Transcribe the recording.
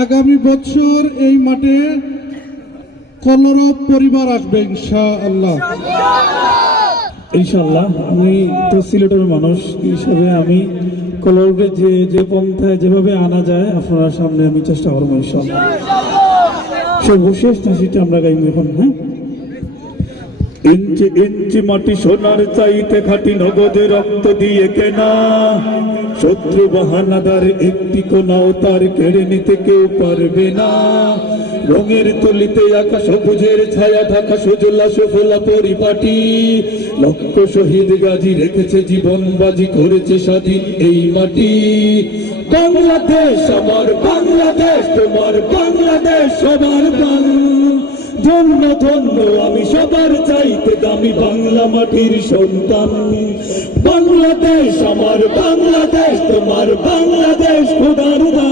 আগামী বছর এই মাঠে কলরব পরিবার আসবে ইনশাআল্লাহ। ইনশাআল্লাহ। আমি তো সিলেটের মানুষ হিসাবে আমি কলরবে যে পন্থায় যেভাবে আনা যায় আপনার সামনে আমি চেষ্টা করবো ইনশাআল্লাহ। সর্বশেষ নাচিটা আমরা গাইব এখন। হ্যাঁ, ইঞ্চি ইঞ্চি মাটি সোনার চাইতে খাটি নগদে রক্ত দিয়ে কেনা, শত্রু বাহানাদার একটি কোনাও তার কেড়ে নিতে কেউ পারবে না। রঙের তুলিতে আঁকা সবুজের ছায়া ঢাকা সুজলা সুফলা পরিপাটি, লক্ষ শহীদ গাজী রেখেছে জীবন বাজি করেছে স্বাধীন এই মাটি। বাংলাদেশ আমার বাংলাদেশ, তোমার বাংলাদেশ সবার বান, ধন্য ধন্য আমি সবার চাইতে দামি বাংলা মাটির সন্তান। বাংলাদেশ আমার বাংলাদেশ, তোমার বাংলাদেশ খোদার দান।